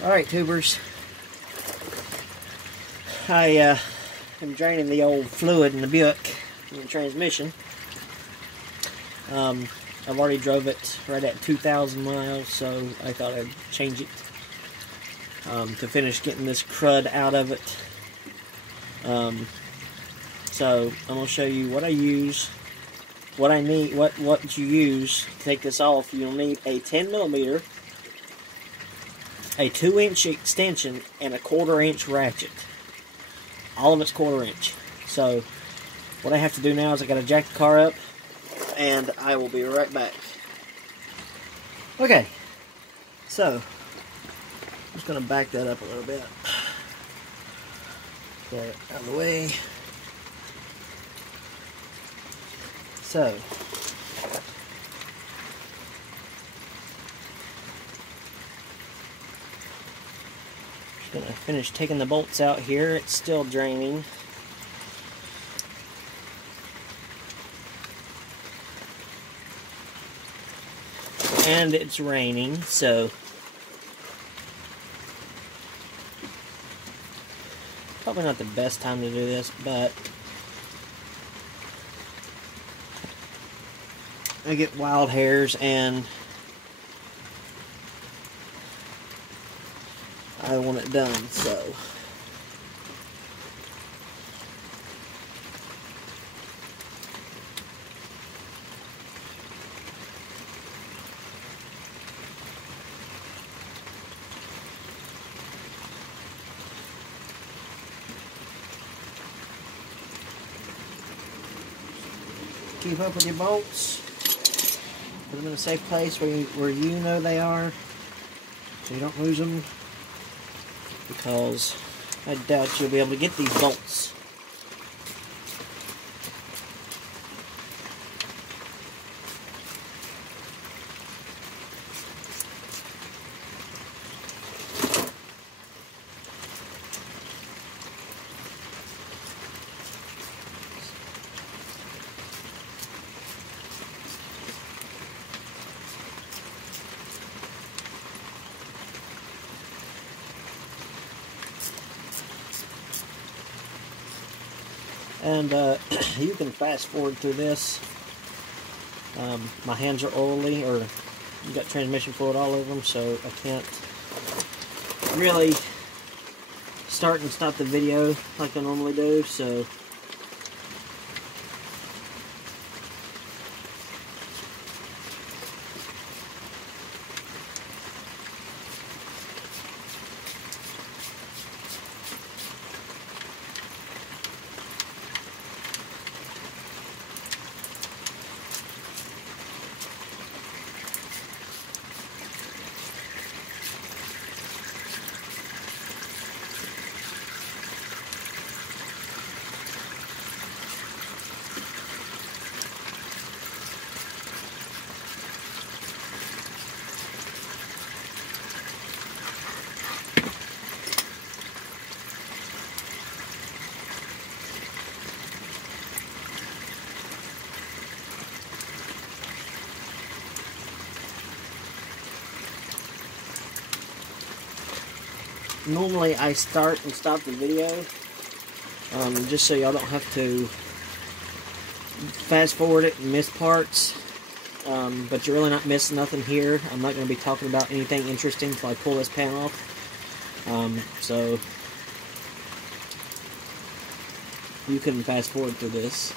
Alright, tubers. I am draining the old fluid in the Buick in the transmission. I've already drove it right at 2,000 miles, so I thought I'd change it to finish getting this crud out of it. So I'm going to show you what I use, what I need, what you use to take this off. You'll need a 10mm, a 2-inch extension, and a 1/4-inch ratchet. All of it's 1/4-inch. So what I have to do now is I got to jack the car up, and I will be right back. Okay, so I'm just going to back that up a little bit. Get it out of the way. So, just going to finish taking the bolts out here. It's still draining. And it's raining, so probably not the best time to do this, but I get wild hairs and I want it done, so keep up with your bolts. Put them in a safe place where you know they are, so you don't lose them, because I doubt you'll be able to get these bolts. And you can fast forward through this. My hands are oily, or you got transmission fluid all over them, so I can't really start and stop the video like I normally do. So normally I start and stop the video just so y'all don't have to fast forward it and miss parts, but you're really not missing nothing here. I'm not going to be talking about anything interesting until I pull this pan off, so you can fast forward through this.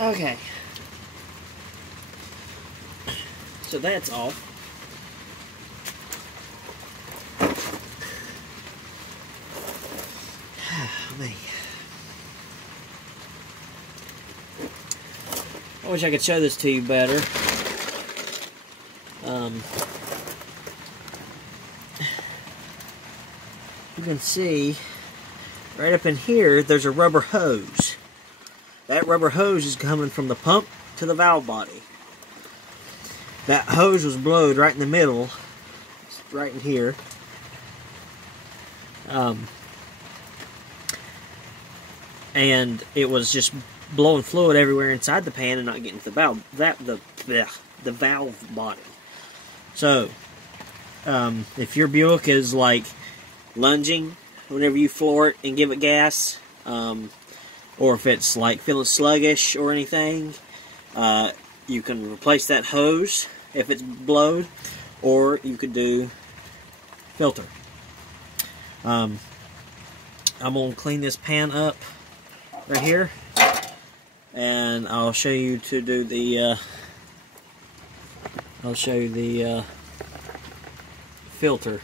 Okay. So that's off. Man. I wish I could show this to you better. You can see right up in here there's a rubber hose. That rubber hose is coming from the pump to the valve body. That hose was blowed right in the middle, right in here. And it was just blowing fluid everywhere inside the pan and not getting to the valve, the valve body. So, if your Buick is like lunging whenever you floor it and give it gas, or if it's like feeling sluggish or anything, you can replace that hose if it's blowed, or you could do filter. I'm gonna clean this pan up right here, and I'll show you to do the filter.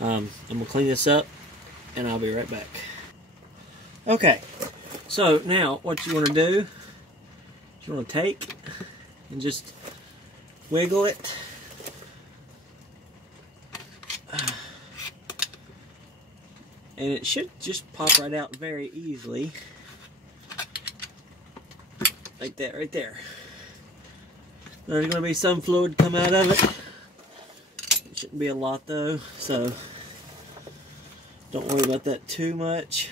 I'm gonna clean this up, and I'll be right back. Okay, so now what you want to do is you want to take and just wiggle it. And it should just pop right out very easily. Like that right there. There's going to be some fluid come out of it. It shouldn't be a lot though, so don't worry about that too much.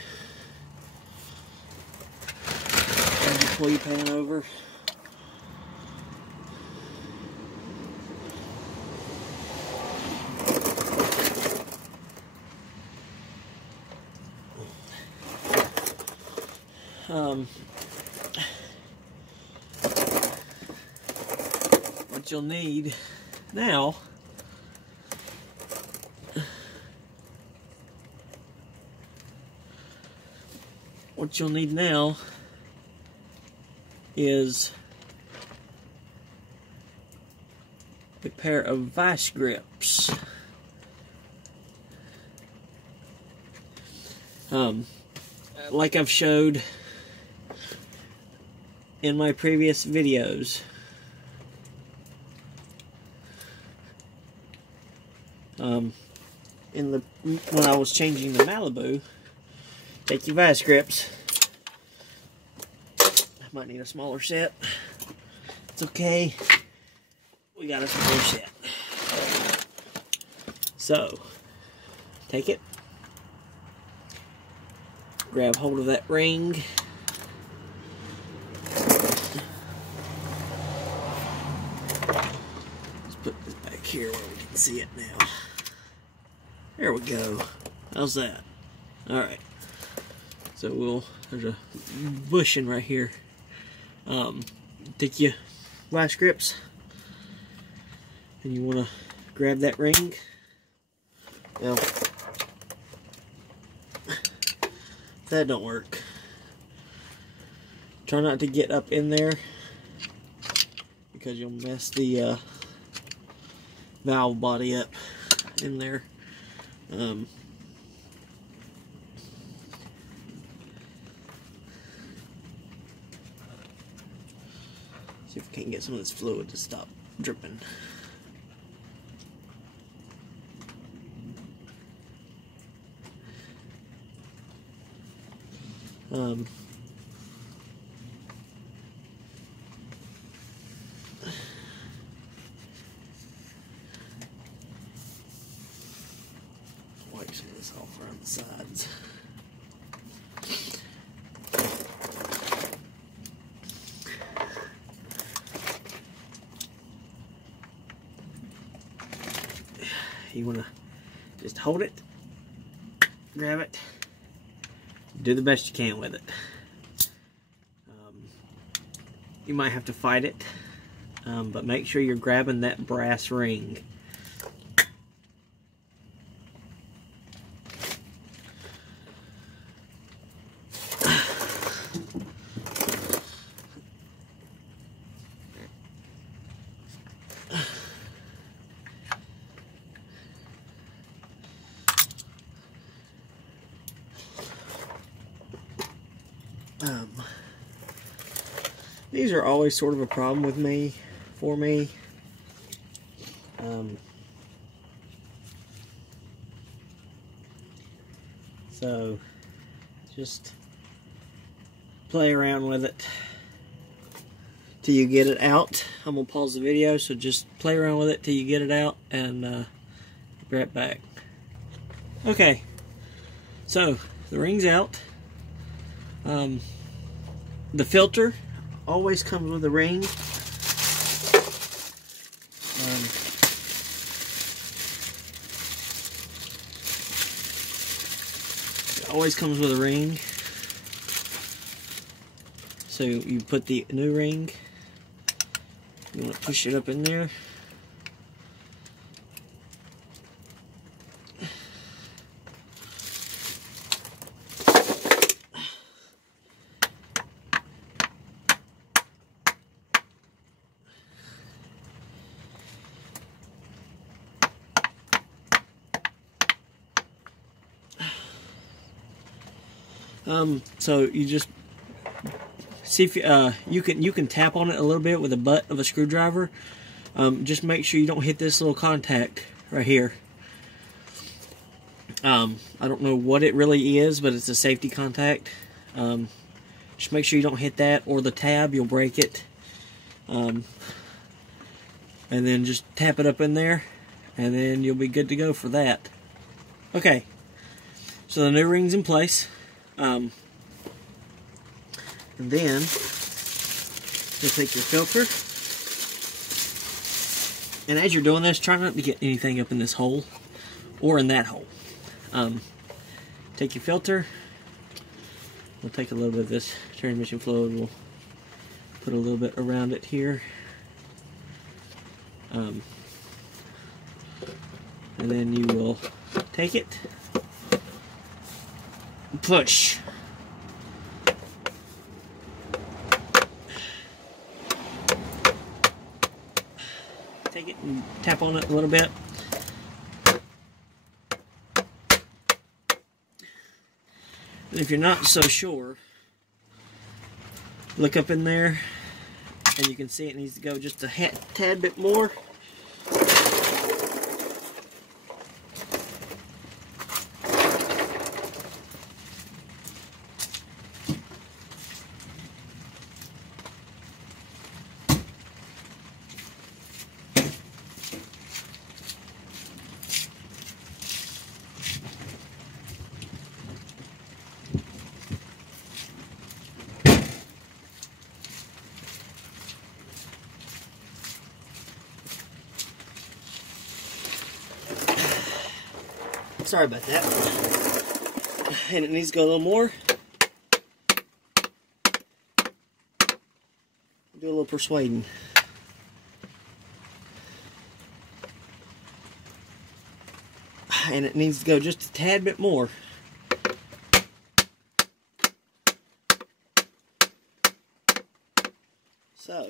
And you pull your pan over. What you'll need now is a pair of vice grips. Like I've showed in my previous videos, when I was changing the Malibu, take your vice grips. I might need a smaller set. It's okay. We got a smaller set. So, take it. Grab hold of that ring. Let's put this back here where we can see it now. There we go. How's that? Alright. So there's a bushing right here. Take your vice grips and you want to grab that ring. Now, if that don't work, try not to get up in there because you'll mess the valve body up in there. See if we can get some of this fluid to stop dripping. Wipe some of this off around the sides. You want to just hold it, grab it, do the best you can with it. You might have to fight it, but make sure you're grabbing that brass ring. These are always sort of a problem with for me. So just play around with it till you get it out. I'm gonna pause the video, so just play around with it till you get it out, and be right back. Okay, so the ring's out. The filter always comes with a ring. It always comes with a ring. So you put the new ring, you want to push it up in there. So you just see if you can tap on it a little bit with the butt of a screwdriver. Just make sure you don't hit this little contact right here. I don't know what it really is, but it's a safety contact. Just make sure you don't hit that or the tab, you'll break it. And then just tap it up in there, and then you'll be good to go for that. Okay, so the new ring's in place. And then you'll take your filter, and as you're doing this, try not to get anything up in this hole or in that hole. Take your filter. We'll take a little bit of this transmission fluid. We'll put a little bit around it here, and then you will take it, push. Take it and tap on it a little bit. And if you're not so sure, look up in there and you can see it needs to go just a tad bit more. Sorry about that. And it needs to go a little more. Do a little persuading. And it needs to go just a tad bit more. So.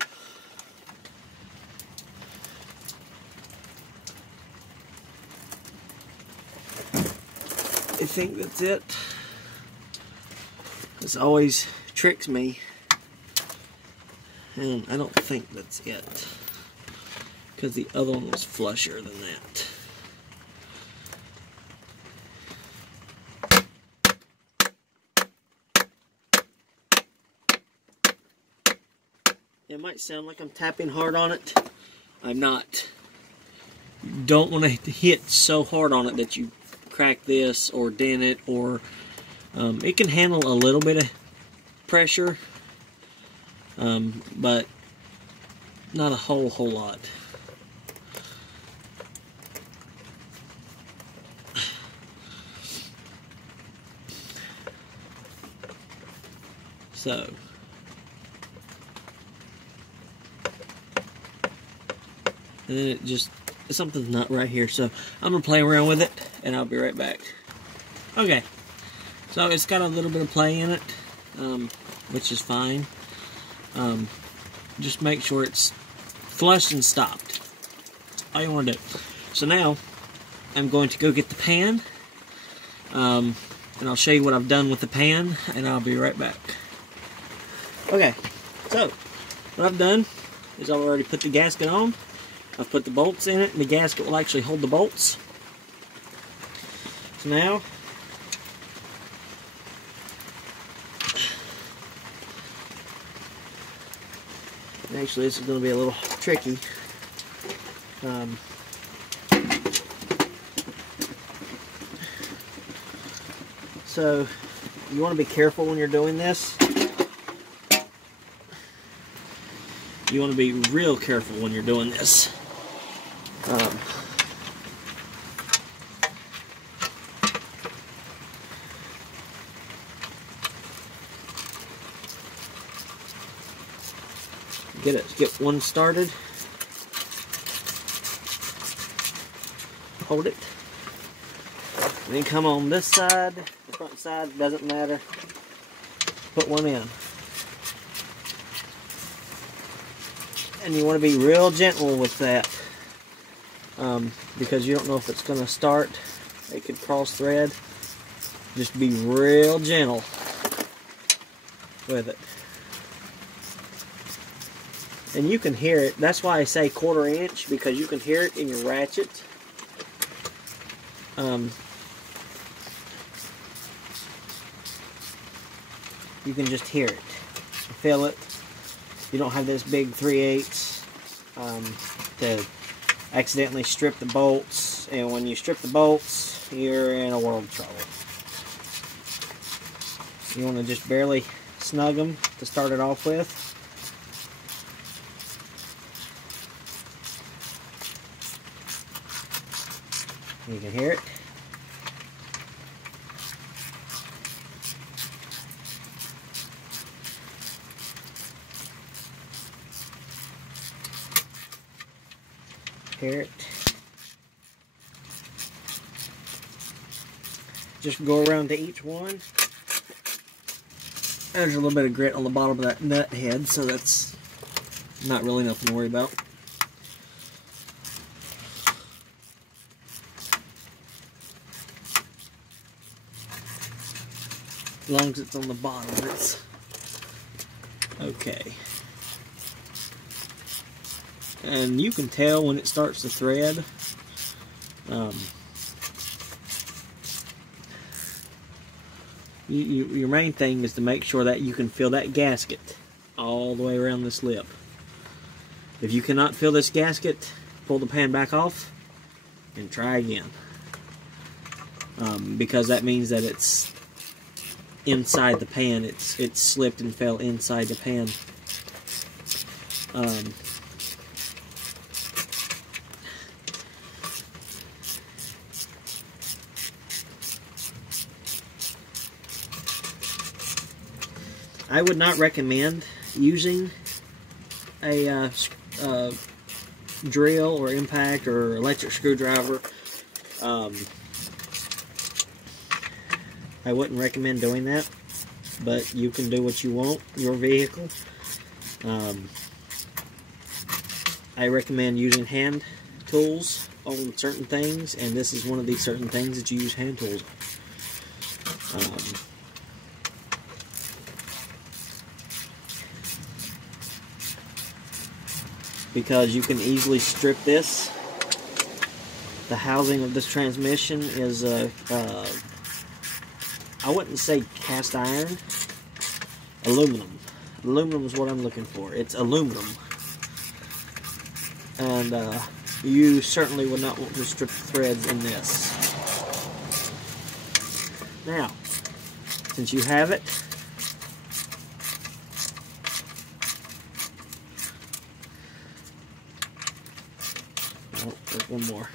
I think that's it. This always tricks me, and I don't think that's it, because the other one was flusher than that. It might sound like I'm tapping hard on it. I'm not. You don't want to hit so hard on it that you crack this or dent it, or it can handle a little bit of pressure, but not a whole lot. So and then it just, something's not right here, so I'm gonna play around with it and I'll be right back. Okay, so it's got a little bit of play in it, which is fine. Just make sure it's flushed and stopped. All you want to do. So now I'm going to go get the pan, and I'll show you what I've done with the pan, and I'll be right back. Okay, so what I've done is I've already put the gasket on. I've put the bolts in it, and the gasket will actually hold the bolts. So now, actually this is going to be a little tricky. So you want to be careful when you're doing this. You want to be real careful when you're doing this. Get one started. Hold it. And then come on this side, the front side, doesn't matter. Put one in. And you want to be real gentle with that. Because you don't know if it's going to start. It could cross thread. Just be real gentle with it. And you can hear it. That's why I say 1/4 inch, because you can hear it in your ratchet. You can just hear it. Feel it. You don't have this big 3/8 to accidentally strip the bolts. And when you strip the bolts, you're in a world of trouble. You want to just barely snug them to start it off with. You can hear it. Hear it. Just go around to each one. There's a little bit of grit on the bottom of that nut head, so that's not really nothing to worry about. As long as it's on the bottom, it's okay. And you can tell when it starts to thread. Your main thing is to make sure that you can feel that gasket all the way around this lip. If you cannot feel this gasket, pull the pan back off and try again. Because that means that it's inside the pan. It's slipped and fell inside the pan. I would not recommend using a drill or impact or electric screwdriver. I wouldn't recommend doing that, but you can do what you want, your vehicle. I recommend using hand tools on certain things, and this is one of these certain things that you use hand tools on. Because you can easily strip this. The housing of this transmission is I wouldn't say cast iron, aluminum. Aluminum is what I'm looking for. It's aluminum. And you certainly would not want to strip the threads in this. Now, since you have it, oh, there's one more.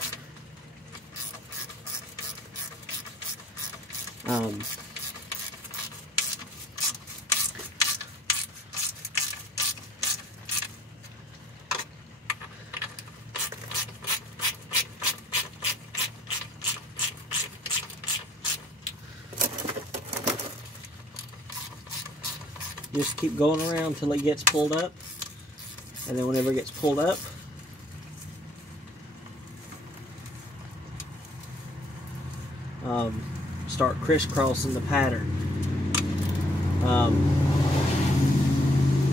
Just keep going around until it gets pulled up, and then whenever it gets pulled up, start crisscrossing the pattern.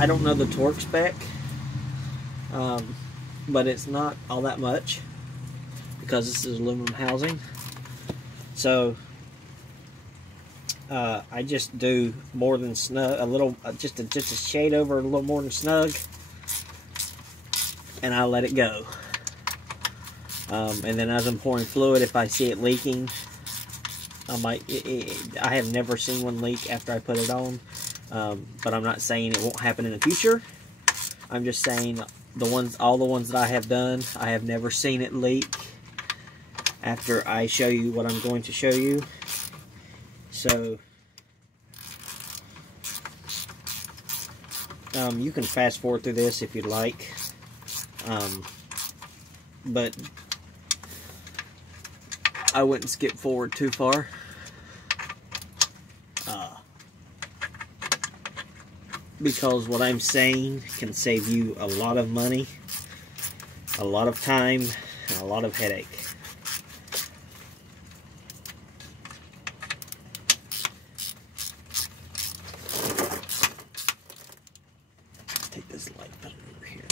I don't know the torque spec, but it's not all that much because this is aluminum housing. So I just do more than snug, a little, just a shade over, a little more than snug, and I let it go. And then as I'm pouring fluid, if I see it leaking, I have never seen one leak after I put it on, but I'm not saying it won't happen in the future. I'm just saying all the ones that I have done, I have never seen it leak after I show you what I'm going to show you. So you can fast forward through this if you'd like, but I wouldn't skip forward too far. Because what I'm saying can save you a lot of money, a lot of time, and a lot of headache. Take this light button over here.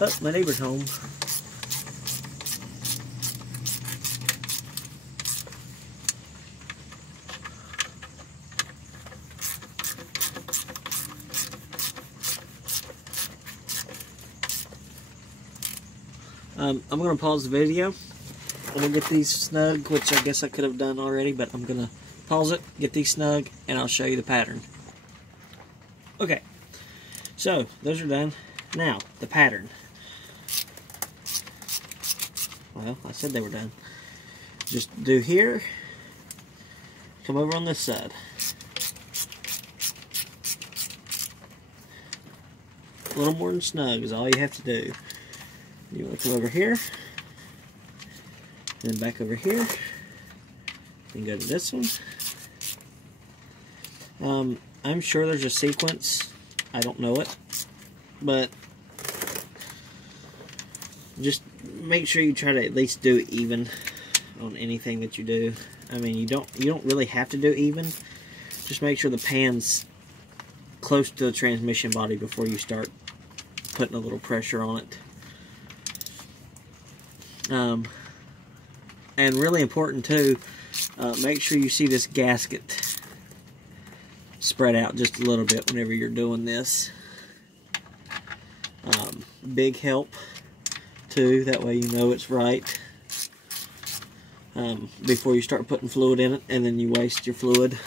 Oh, my neighbor's home. I'm going to pause the video. I'm going to get these snug, which I guess I could have done already, but I'm going to pause it, get these snug, and I'll show you the pattern. Okay, so those are done. Now, the pattern. Well, I said they were done. Just do here, come over on this side. A little more than snug is all you have to do. You want to come over here, then back over here, then go to this one. I'm sure there's a sequence. I don't know it, but just make sure you try to at least do even on anything that you do. I mean, you don't really have to do even. Just make sure the pan's close to the transmission body before you start putting a little pressure on it. And really important too, make sure you see this gasket spread out just a little bit whenever you're doing this. Big help too, that way you know it's right before you start putting fluid in it and then you waste your fluid.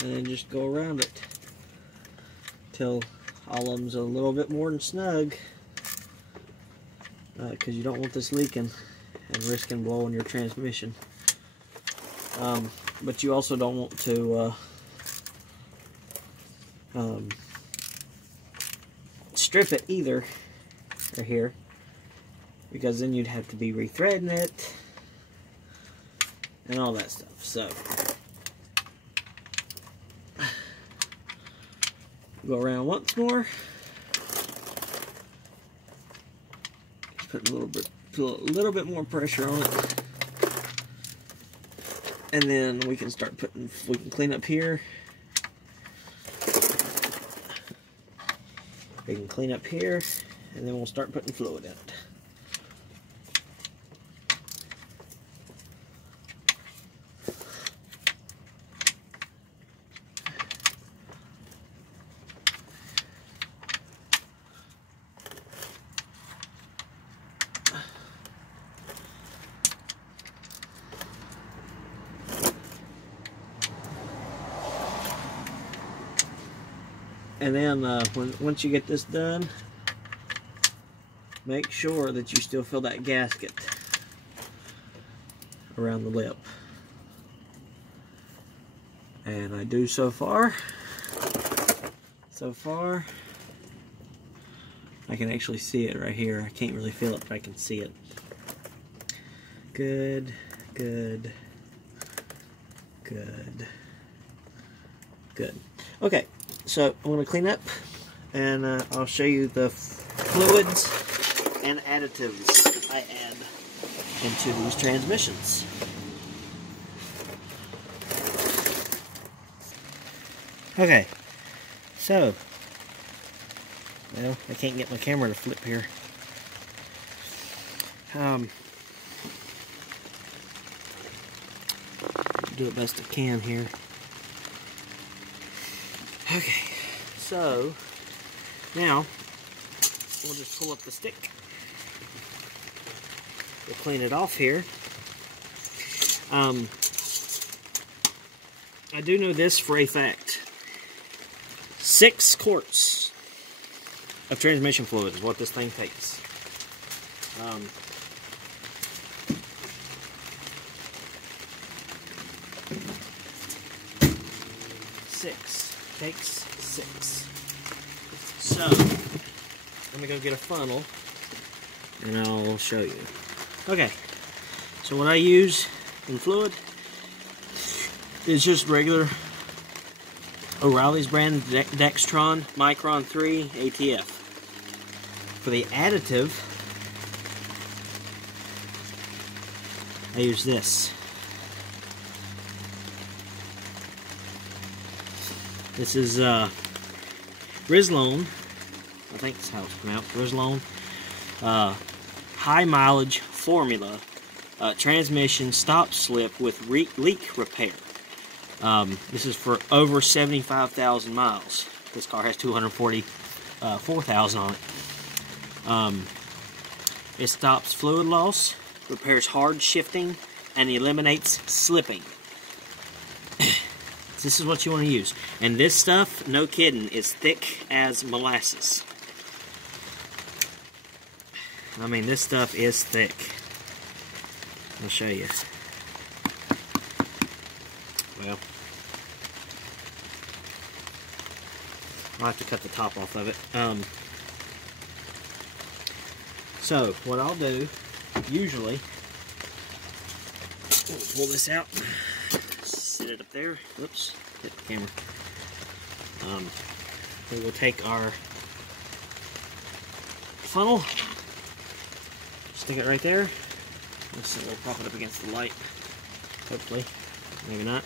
And then just go around it till all of them's a little bit more than snug, because you don't want this leaking and risking blowing your transmission. But you also don't want to strip it either, right here, because then you'd have to be rethreading it and all that stuff. So go around once more. Just put a little bit more pressure on it, and then we can start putting. We can clean up here. We can clean up here, and then we'll start putting fluid in it. And then once you get this done, make sure that you still fill that gasket around the lip. And I do so far. So far, I can actually see it right here. I can't really feel it, but I can see it. Good, good, good, good. Okay, so I'm going to clean up, and I'll show you the fluids and additives I add into these transmissions. Okay, so, well, I can't get my camera to flip here. Do it best I can here. Okay, so now we'll just pull up the stick. We'll clean it off here. I do know this for a fact. 6 quarts of transmission fluid is what this thing takes. 6 takes 6. So let me go get a funnel and I'll show you. Okay, so what I use in fluid is just regular O'Reilly's brand Dextron Micron 3 ATF. For the additive, I use this. This is Rizlone, I think that's how it's pronounced, Rizlone. High mileage formula transmission stop slip with leak repair. This is for over 75,000 miles. This car has 244,000 on it. It stops fluid loss, repairs hard shifting, and eliminates slipping. This is what you want to use. And this stuff, no kidding, is thick as molasses. I mean, this stuff is thick. I'll show you. Well, I'll have to cut the top off of it. So, what I'll do, usually, pull this out, sit it up there, whoops, hit the camera. We will take our funnel, stick it right there. Let's see, we'll prop it up against the light, hopefully, maybe not.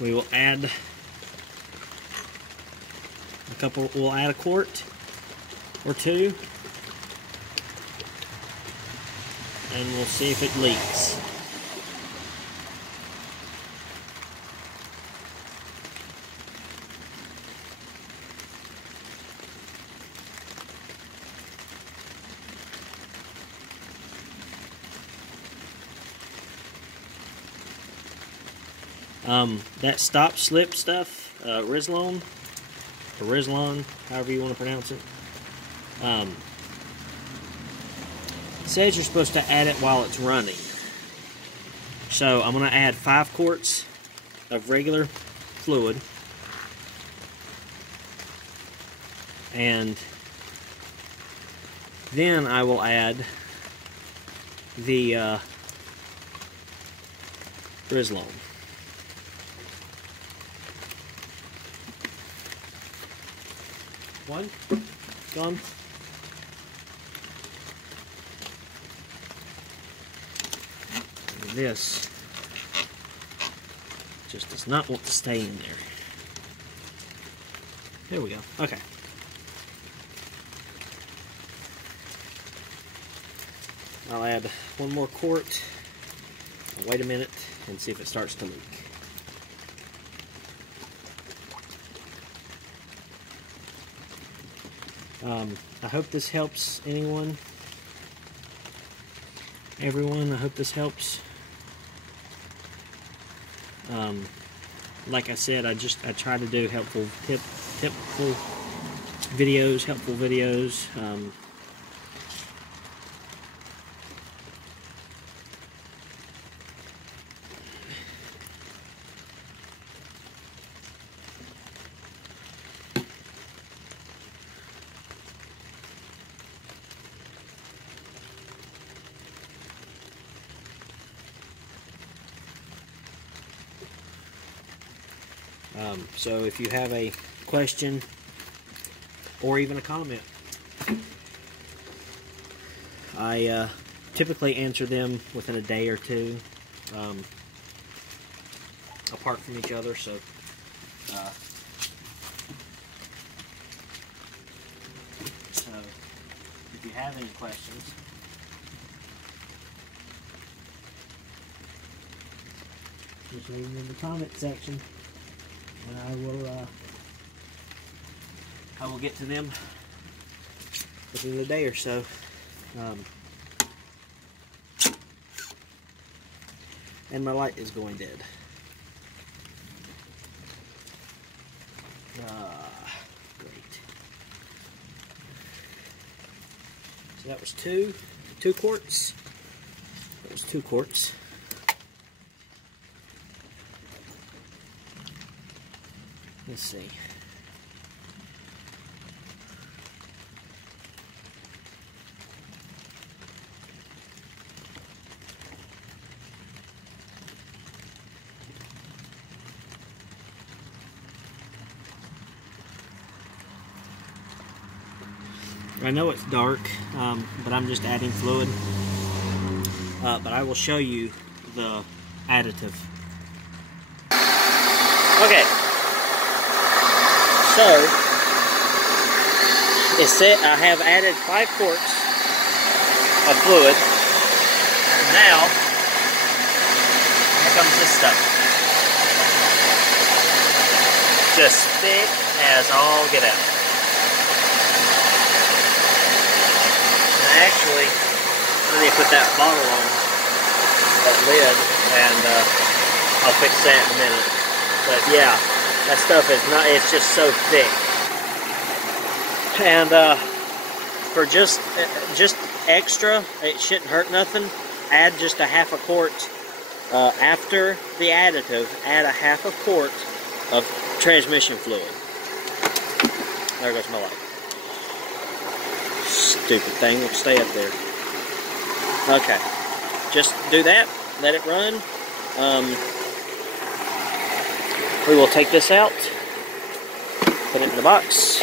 We will add we'll add a quart or 2, and we'll see if it leaks. That stop slip stuff, Rizlone, or Rizlon, however you want to pronounce it, says you're supposed to add it while it's running. So I'm going to add 5 quarts of regular fluid, and then I will add the Rizlone. One, gone. And this just does not want to stay in there. There we go. Okay. I'll add 1 more quart. I'll wait a minute and see if it starts to leak. I hope this helps anyone. Everyone, I hope this helps. Like I said, I try to do helpful videos. So if you have a question or even a comment, I typically answer them within a day or two, apart from each other. So if you have any questions, just leave them in the comment section, and I will get to them within a day or so. And my light is going dead. Great. So that was two quarts. That was 2 quarts. Let's see. I know it's dark, but I'm just adding fluid. But I will show you the additive. Okay. So, it said I have added 5 quarts of fluid. Now, here comes this stuff. Just thick as all get out. Actually, I need to put that bottle on, that lid, and I'll fix that in a minute. But yeah, that stuff is not, it's just so thick. And for just extra, it shouldn't hurt nothing, add just a half a quart. After the additive, add a half a quart of transmission fluid. There goes my light. Stupid thing, will stay up there. Okay, just do that, let it run. We will take this out, put it in the box.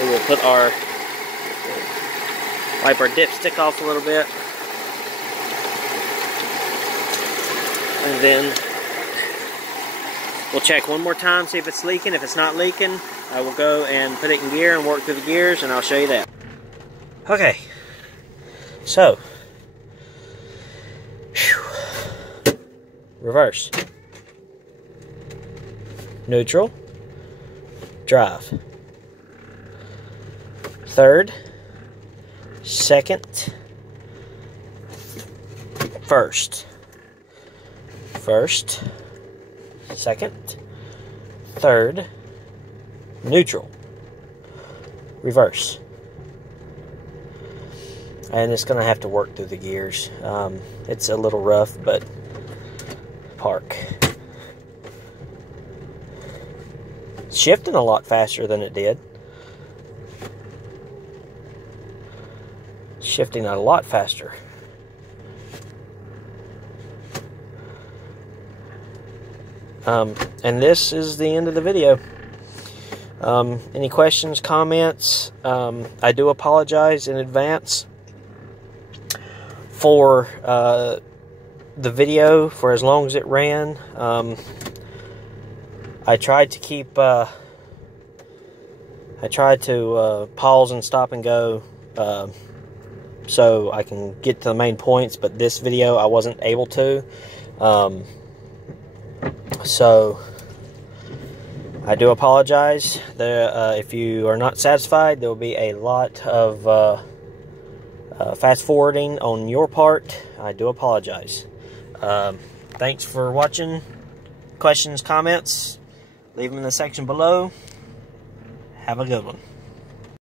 We will put wipe our dipstick off a little bit, and then we'll check one more time, see if it's leaking. If it's not leaking, I will go and put it in gear and work through the gears, and I'll show you that. Okay, so, reverse, neutral, drive, third, second, first, second, third, neutral, reverse. And it's going to have to work through the gears. It's a little rough, but park. It's shifting a lot faster than it did. Shifting a lot faster. And this is the end of the video. Any questions, comments? I do apologize in advance for the video for as long as it ran. I tried to keep pause and stop and go so I can get to the main points, but this video I wasn't able to. So I do apologize. If you are not satisfied, there will be a lot of fast forwarding on your part. I do apologize. Thanks for watching. questions, comments, leave them in the section below. Have a good one.